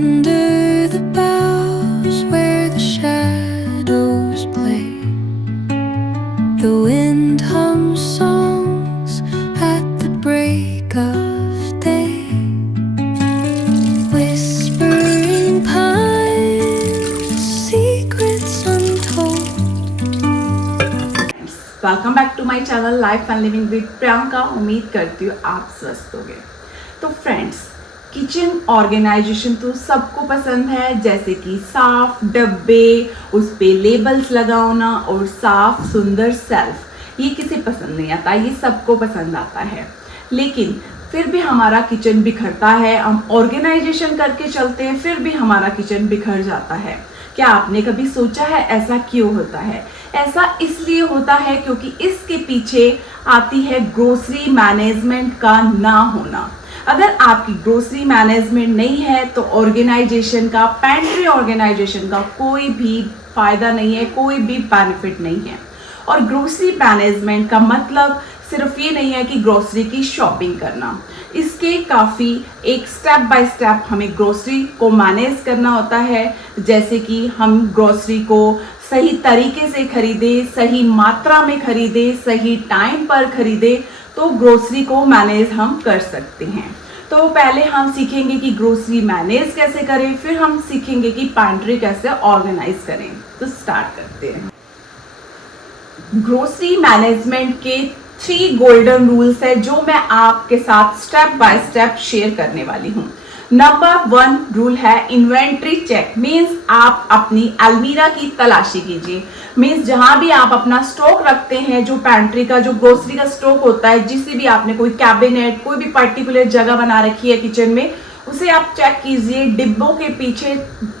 Under the boughs where the shadows play, the wind hums songs at the break of day. Whispering pines, secrets untold. Welcome back to my channel life and living with Priyanka. उम्मीद करती हूँ आप स्वस्थ होंगे। तो friends, kitchen organisation तो सबको पसंद है, जैसे कि साफ डब्बे, उस पे लेबल्स लगाना और साफ सुंदर सेल्फ। ये किसे पसंद नहीं आता, ये सबको पसंद आता है। लेकिन फिर भी हमारा किचन बिखरता है। हम ऑर्गेनाइजेशन करके चलते हैं, फिर भी हमारा किचन बिखर जाता है। क्या आपने कभी सोचा है ऐसा क्यों होता है? ऐसा इसलिए होता है क्योंकि इसके पीछे आती है ग्रोसरी मैनेजमेंट का ना होना। अगर आपकी ग्रोसरी मैनेजमेंट नहीं है तो ऑर्गेनाइजेशन का, पैंट्री ऑर्गेनाइजेशन का कोई भी फायदा नहीं है, कोई भी बेनिफिट नहीं है। और ग्रोसरी मैनेजमेंट का मतलब सिर्फ ये नहीं है कि ग्रोसरी की शॉपिंग करना। इसके काफ़ी एक स्टेप बाय स्टेप हमें ग्रोसरी को मैनेज करना होता है, जैसे कि हम ग्रोसरी को सही तरीके से खरीदें, सही मात्रा में खरीदें, सही टाइम पर खरीदें, तो ग्रोसरी को मैनेज हम कर सकते हैं। तो पहले हम सीखेंगे कि ग्रोसरी मैनेज कैसे करें, फिर हम सीखेंगे कि पैंट्री कैसे ऑर्गेनाइज करें। तो स्टार्ट करते हैं। ग्रोसरी मैनेजमेंट के 3 गोल्डन रूल्स है जो मैं आपके साथ स्टेप बाय स्टेप शेयर करने वाली हूँ। नंबर 1 रूल है इन्वेंट्री चेक। मीन्स आप अपनी अलमीरा की तलाशी कीजिए। मीन्स जहां भी आप अपना स्टॉक रखते हैं, जो पैंट्री का, जो ग्रोसरी का स्टॉक होता है, जिसे भी आपने कोई कैबिनेट, कोई भी पर्टिकुलर जगह बना रखी है किचन में, उसे आप चेक कीजिए। डिब्बों के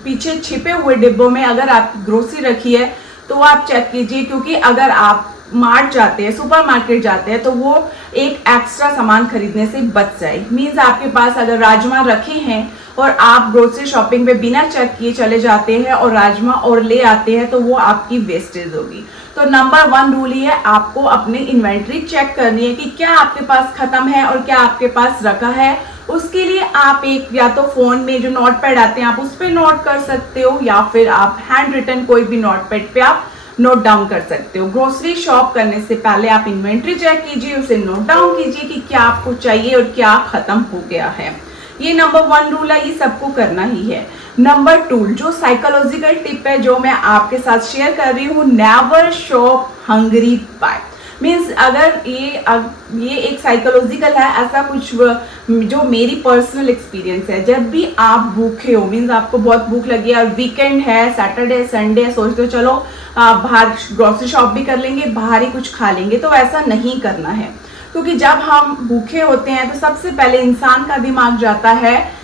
पीछे छिपे हुए डिब्बों में अगर आप ग्रोसरी रखी है तो वो आप चेक कीजिए, क्योंकि अगर आप मार्ट जाते हैं, सुपरमार्केट जाते हैं, तो वो एक एक्स्ट्रा सामान खरीदने से बच जाए। मीन्स आपके पास अगर राजमा रखे हैं और आप ग्रोसरी शॉपिंग पे बिना चेक किए चले जाते हैं और राजमा और ले आते हैं, तो वो आपकी वेस्टेज होगी। तो नंबर 1 रूल ही है, आपको अपनी इन्वेंट्री चेक करनी है कि क्या आपके पास खत्म है और क्या आपके पास रखा है। उसके लिए आप एक या तो फोन में जो नोट पैड आते हैं आप उस पर नोट कर सकते हो, या फिर आप हैंड रिटन कोई भी नोट पैड पे आप नोट डाउन कर सकते हो। ग्रोसरी शॉप करने से पहले आप इन्वेंट्री चेक कीजिए, उसे नोट डाउन कीजिए कि क्या आपको चाहिए और क्या खत्म हो गया है। ये नंबर 1 रूल है, ये सबको करना ही है। नंबर 2 जो साइकोलॉजिकल टिप है जो मैं आपके साथ शेयर कर रही हूँ, never shop hungry by. Means अगर ये एक साइकोलॉजिकल है, ऐसा कुछ जो मेरी पर्सनल एक्सपीरियंस है। जब भी आप भूखे हो, मीन्स आपको बहुत भूख लगी है और वीकेंड है, सैटरडे संडे, सोचते हो चलो बाहर ग्रोसरी शॉप भी कर लेंगे, बाहर ही कुछ खा लेंगे, तो ऐसा नहीं करना है। क्योंकि जब हम भूखे होते हैं तो सबसे पहले इंसान का दिमाग जाता है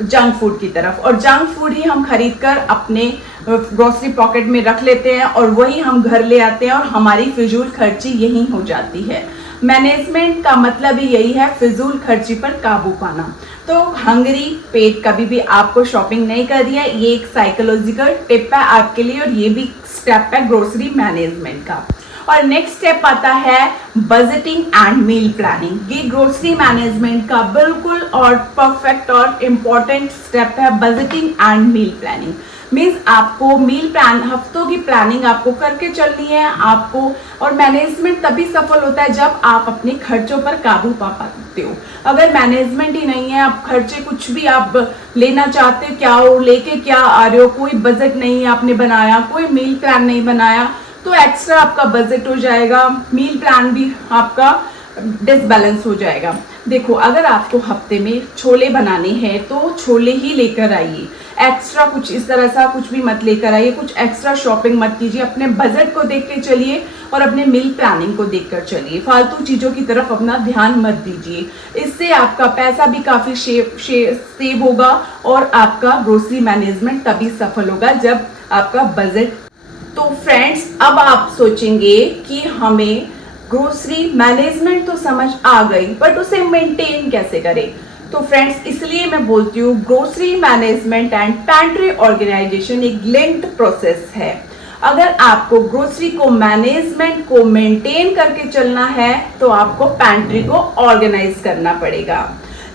जंक फूड की तरफ, और जंक फूड ही हम खरीद कर अपने ग्रोसरी पॉकेट में रख लेते हैं और वही हम घर ले आते हैं और हमारी फिजूल खर्ची यही हो जाती है। मैनेजमेंट का मतलब ही यही है, फिजूल खर्ची पर काबू पाना। तो हंगरी पेट कभी भी आपको शॉपिंग नहीं करनी है। ये एक साइकोलॉजिकल टिप है आपके लिए, और ये भी स्टेप है ग्रोसरी मैनेजमेंट का। और नेक्स्ट स्टेप आता है बजटिंग एंड मील प्लानिंग। ये ग्रोसरी मैनेजमेंट का बिल्कुल और परफेक्ट और इम्पॉर्टेंट स्टेप है, budgeting and meal planning. Means आपको मील प्लान, हफ्तों की प्लानिंग आपको करके चलनी है आपको। और मैनेजमेंट तभी सफल होता है जब आप अपने खर्चों पर काबू पा पाते हो। अगर मैनेजमेंट ही नहीं है, आप खर्चे कुछ भी आप लेना चाहते हो, क्या हो, लेके क्या आ रहे हो, कोई बजट नहीं आपने बनाया, कोई मील प्लान नहीं बनाया, तो एक्स्ट्रा आपका बजट हो जाएगा, मील प्लान भी आपका डिसबैलेंस हो जाएगा। देखो, अगर आपको हफ्ते में छोले बनाने हैं तो छोले ही लेकर आइए, एक्स्ट्रा कुछ इस तरह सा कुछ भी मत लेकर आइए, कुछ एक्स्ट्रा शॉपिंग मत कीजिए। अपने बजट को देख के चलिए और अपने मील प्लानिंग को देखकर चलिए, फालतू चीज़ों की तरफ अपना ध्यान मत दीजिए। इससे आपका पैसा भी काफ़ी सेव होगा और आपका ग्रोसरी मैनेजमेंट तभी सफल होगा जब आपका बजट। तो फ्रेंड्स, अब आप सोचेंगे कि हमें ग्रोसरी मैनेजमेंट तो समझ आ गई, बट उसे मेंटेन कैसे करें। तो फ्रेंड्स, इसलिए मैं बोलती हूँ grocery management and pantry organisation एक लिंक्ड प्रोसेस है। अगर आपको ग्रोसरी को मैनेजमेंट को मेंटेन करके चलना है तो आपको पैंट्री को ऑर्गेनाइज करना पड़ेगा।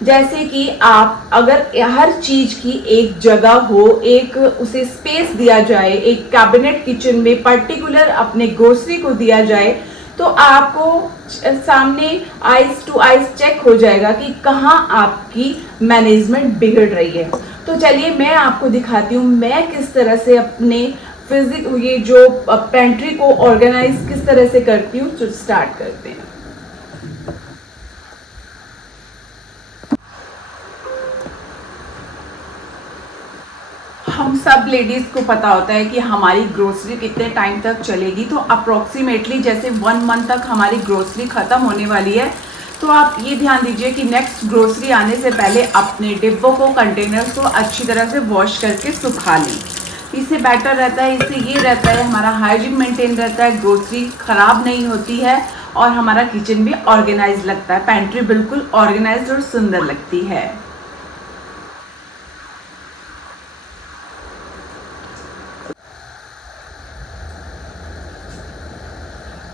जैसे कि आप अगर हर चीज की एक जगह हो, एक उसे स्पेस दिया जाए, एक कैबिनेट किचन में पर्टिकुलर अपने ग्रोसरी को दिया जाए, तो आपको सामने आइज टू आइज चेक हो जाएगा कि कहाँ आपकी मैनेजमेंट बिगड़ रही है। तो चलिए मैं आपको दिखाती हूँ मैं किस तरह से अपने ये जो पेंट्री को ऑर्गेनाइज किस तरह से करती हूँ। तो स्टार्ट करते हैं। हम सब लेडीज को पता होता है कि हमारी ग्रोसरी कितने टाइम तक चलेगी। तो अप्रोक्सीमेटली जैसे 1 मंथ तक हमारी ग्रोसरी खत्म होने वाली है, तो आप ये ध्यान दीजिए कि नेक्स्ट ग्रोसरी आने से पहले अपने डिब्बों को, कंटेनर्स को अच्छी तरह से वॉश करके सुखा लें। इससे बेटर रहता है, इससे ये रहता है हमारा हाइजीन मेंटेन रहता है, ग्रोसरी खराब नहीं होती है और हमारा किचन भी ऑर्गेनाइज लगता है। पेंट्री बिल्कुल ऑर्गेनाइज और सुंदर लगती है।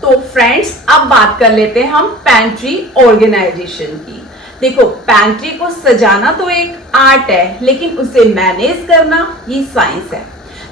तो फ्रेंड्स अब बात कर लेते हैं हम पैंट्री ऑर्गेनाइजेशन की। देखो, पैंट्री को सजाना तो एक आर्ट है, लेकिन उसे मैनेज करना ये साइंस है।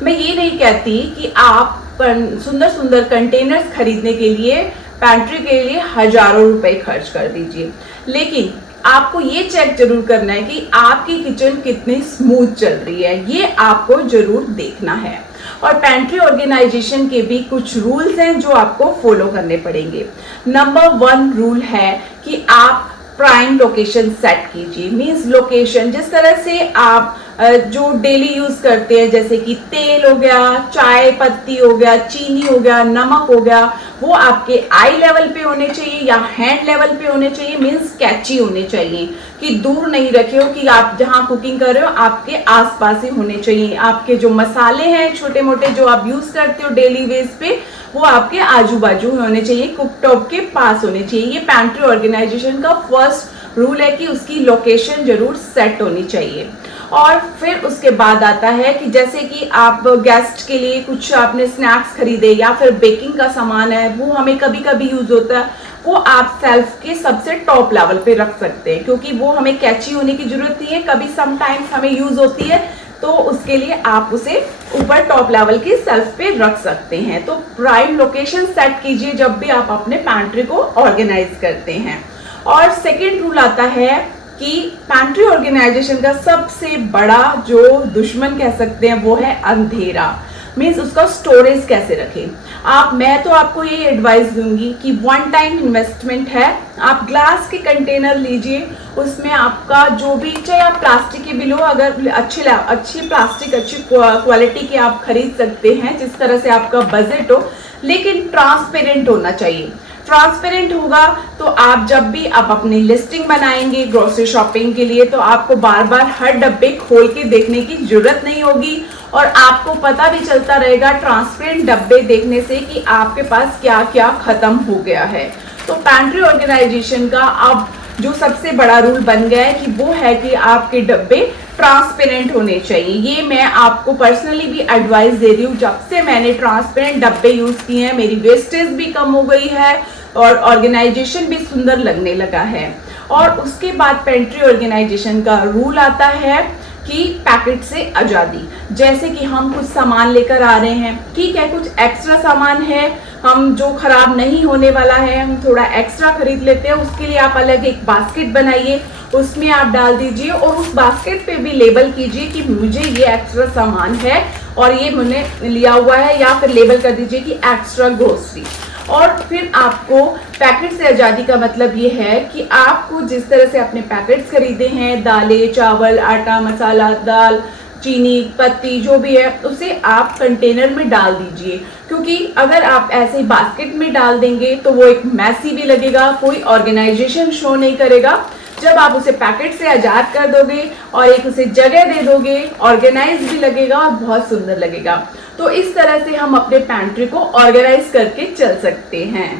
मैं ये नहीं कहती कि आप सुंदर सुंदर कंटेनर्स खरीदने के लिए पैंट्री के लिए हजारों रुपए खर्च कर दीजिए, लेकिन आपको ये चेक जरूर करना है कि आपकी किचन कितनी स्मूथ चल रही है, ये आपको जरूर देखना है। और पेंट्री ऑर्गेनाइजेशन के भी कुछ रूल्स हैं जो आपको फॉलो करने पड़ेंगे। नंबर 1 रूल है कि आप प्राइम लोकेशन सेट कीजिए। मींस लोकेशन जिस तरह से आप जो डेली यूज करते हैं, जैसे कि तेल हो गया, चाय पत्ती हो गया, चीनी हो गया, नमक हो गया, वो आपके आई लेवल पे होने चाहिए या हैंड लेवल पे होने चाहिए। मींस कैची होने चाहिए कि दूर नहीं रखे हो, कि आप जहां कुकिंग कर रहे हो आपके आसपास ही होने चाहिए। आपके जो मसाले हैं छोटे मोटे जो आप यूज करते हो डेली बेस पे, वो आपके आजू बाजू होने चाहिए, कुकटॉप के पास होने चाहिए। ये पैंट्री ऑर्गेनाइजेशन का फर्स्ट रूल है कि उसकी लोकेशन जरूर सेट होनी चाहिए। और फिर उसके बाद आता है कि जैसे कि आप गेस्ट के लिए कुछ आपने स्नैक्स खरीदे या फिर बेकिंग का सामान है, वो हमें कभी कभी यूज होता है, वो आप सेल्फ के सबसे टॉप लेवल पे रख सकते हैं, क्योंकि वो हमें कैची होने की जरूरत नहीं है, कभी समटाइम्स हमें यूज होती है, तो उसके लिए आप उसे ऊपर टॉप लेवल की सेल्फ पे रख सकते हैं। तो प्राइम लोकेशन सेट कीजिए जब भी आप अपने पैंट्री को ऑर्गेनाइज करते हैं। और सेकेंड रूल आता है कि पैंट्री ऑर्गेनाइजेशन का सबसे बड़ा जो दुश्मन कह सकते हैं वो है अंधेरा। मीन्स उसका स्टोरेज कैसे रखें। मैं तो आपको ये एडवाइस दूंगी कि 1 टाइम इन्वेस्टमेंट है। आप ग्लास के कंटेनर लीजिए, उसमें आपका जो भी, चाहे आप प्लास्टिक के भी लो, अगर अच्छी प्लास्टिक अच्छी क्वालिटी के आप खरीद सकते हैं, जिस तरह से आपका बजट हो, लेकिन ट्रांसपेरेंट होना चाहिए। ट्रांसपेरेंट होगा तो आप जब भी आप अपनी लिस्टिंग बनाएंगे ग्रोसरी शॉपिंग के लिए, तो आपको बार बार हर डब्बे खोल के देखने की जरूरत नहीं होगी और आपको पता भी चलता रहेगा ट्रांसपेरेंट डब्बे देखने से कि आपके पास क्या क्या खत्म हो गया है। तो पैंट्री ऑर्गेनाइजेशन का अब जो सबसे बड़ा रूल बन गया है कि वो है कि आपके डब्बे ट्रांसपेरेंट होने चाहिए। ये मैं आपको पर्सनली भी एडवाइस दे रही हूँ। जब से मैंने ट्रांसपेरेंट डब्बे यूज किए हैं, मेरी वेस्टेज भी कम हो गई है और ऑर्गेनाइजेशन भी सुंदर लगने लगा है। और उसके बाद पेंट्री ऑर्गेनाइजेशन का रूल आता है कि पैकेट से आज़ादी। जैसे कि हम कुछ सामान लेकर आ रहे हैं, ठीक है, कुछ एक्स्ट्रा सामान है, हम जो खराब नहीं होने वाला है, हम थोड़ा एक्स्ट्रा खरीद लेते हैं, उसके लिए आप अलग एक बास्केट बनाइए, उसमें आप डाल दीजिए और उस बास्केट पे भी लेबल कीजिए कि मुझे ये एक्स्ट्रा सामान है और ये मैंने लिया हुआ है, या फिर लेबल कर दीजिए कि एक्स्ट्रा ग्रोसरी। और फिर आपको पैकेट से आज़ादी का मतलब ये है कि आपको जिस तरह से अपने पैकेट्स खरीदे हैं, दालें, चावल, आटा, मसाला, दाल, चीनी, पत्ती, जो भी है, उसे आप कंटेनर में डाल दीजिए। क्योंकि अगर आप ऐसे ही बास्केट में डाल देंगे तो वो एक मैसी भी लगेगा, कोई ऑर्गेनाइजेशन शो नहीं करेगा। जब आप उसे पैकेट से आजाद कर दोगे और एक उसे जगह दे दोगे, ऑर्गेनाइज भी लगेगा और बहुत सुंदर लगेगा। तो इस तरह से हम अपने पैंट्री को ऑर्गेनाइज करके चल सकते हैं।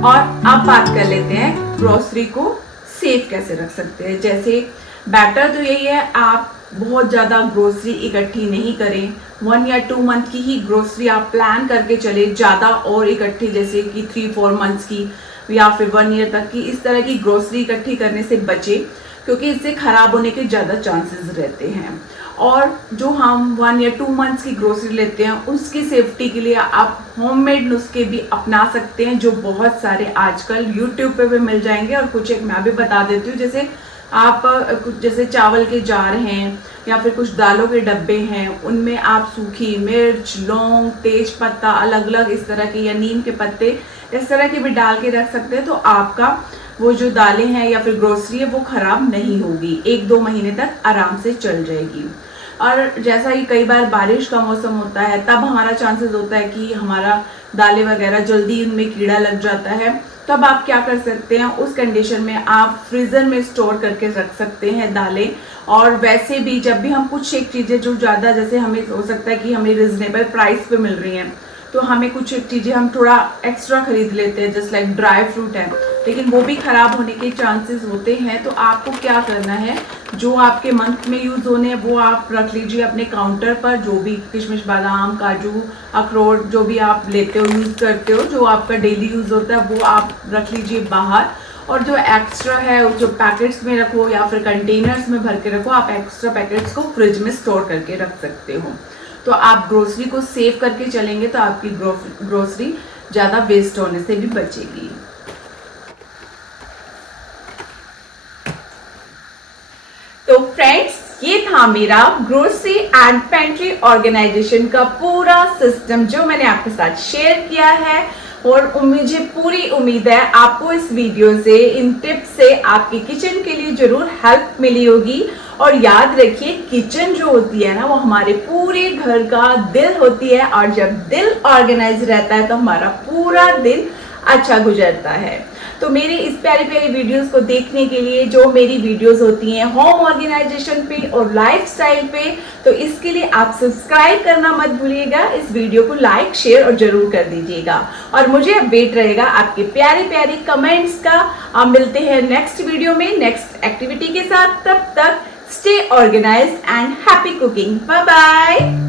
और अब बात कर लेते हैं ग्रोसरी को सेफ कैसे रख सकते हैं। जैसे बेटर तो यही है, आप बहुत ज़्यादा ग्रोसरी इकट्ठी नहीं करें। 1 या 2 मंथ की ही ग्रोसरी आप प्लान करके चले, ज़्यादा और इकट्ठी जैसे कि 3-4 मंथ्स की या फिर 1 ईयर तक की इस तरह की ग्रोसरी इकट्ठी करने से बचें, क्योंकि इससे ख़राब होने के ज़्यादा चांसेस रहते हैं। और जो हम 1 या 2 मंथ्स की ग्रोसरी लेते हैं उसकी सेफ्टी के लिए आप होममेड नुस्खे भी अपना सकते हैं, जो बहुत सारे आजकल यूट्यूब पे भी मिल जाएंगे। और कुछ एक मैं भी बता देती हूँ, जैसे आप कुछ जैसे चावल के जार हैं या फिर कुछ दालों के डब्बे हैं, उनमें आप सूखी मिर्च, लौंग, तेज पत्ता अलग अलग इस तरह के या नीम के पत्ते इस तरह के भी डाल के रख सकते हैं। तो आपका वो जो दालें हैं या फिर ग्रोसरी है वो ख़राब नहीं होगी, 1-2 महीने तक आराम से चल जाएगी। और जैसा कि कई बार बारिश का मौसम होता है, तब हमारा चांसेस होता है कि हमारा दालें वगैरह जल्दी उनमें कीड़ा लग जाता है। तब आप क्या कर सकते हैं, उस कंडीशन में आप फ्रीज़र में स्टोर करके रख सकते हैं दालें। और वैसे भी जब भी हम कुछ एक चीज़ें जो ज़्यादा, जैसे हमें हो सकता है कि हमें रिजनेबल प्राइस पे मिल रही हैं, तो हमें कुछ एक चीज़ें हम थोड़ा एक्स्ट्रा खरीद लेते हैं, जैसे लाइक ड्राई फ्रूट है, लेकिन वो भी ख़राब होने के चांसेस होते हैं। तो आपको क्या करना है, जो आपके मंथ में यूज़ होने हैं वो आप रख लीजिए अपने काउंटर पर। जो भी किशमिश, बादाम, काजू, अखरोट जो भी आप लेते हो, यूज़ करते हो, जो आपका डेली यूज़ होता है वो आप रख लीजिए बाहर। और जो एक्स्ट्रा है जो पैकेट्स में रखो या फिर कंटेनर्स में भर के रखो, आप एक्स्ट्रा पैकेट्स को फ्रिज में स्टोर करके रख सकते हो। तो आप ग्रोसरी को सेव करके चलेंगे तो आपकी ग्रोसरी ज़्यादा वेस्ट होने से भी बचेगी। तो फ्रेंड्स, ये था मेरा ग्रोसरी एंड पेंट्री ऑर्गेनाइजेशन का पूरा सिस्टम जो मैंने आपके साथ शेयर किया है। और मुझे पूरी उम्मीद है आपको इस वीडियो से, इन टिप्स से आपकी किचन के लिए जरूर हेल्प मिली होगी। और याद रखिए, किचन जो होती है ना, वो हमारे पूरे घर का दिल होती है, और जब दिल ऑर्गेनाइज रहता है तो हमारा पूरा दिन अच्छा गुजरता है। तो मेरी इस प्यारी प्यारी वीडियोस को देखने के लिए, जो मेरी वीडियोस होती हैं होम ऑर्गेनाइजेशन पे और लाइफस्टाइल पे, तो इसके लिए आप सब्सक्राइब करना मत भूलिएगा। इस वीडियो को लाइक, शेयर और जरूर कर दीजिएगा। और मुझे अपडेट रहेगा आपके प्यारे प्यारे कमेंट्स का। आप मिलते हैं नेक्स्ट वीडियो में नेक्स्ट एक्टिविटी के साथ। तब तक stay organised and happy cooking. Bye bye.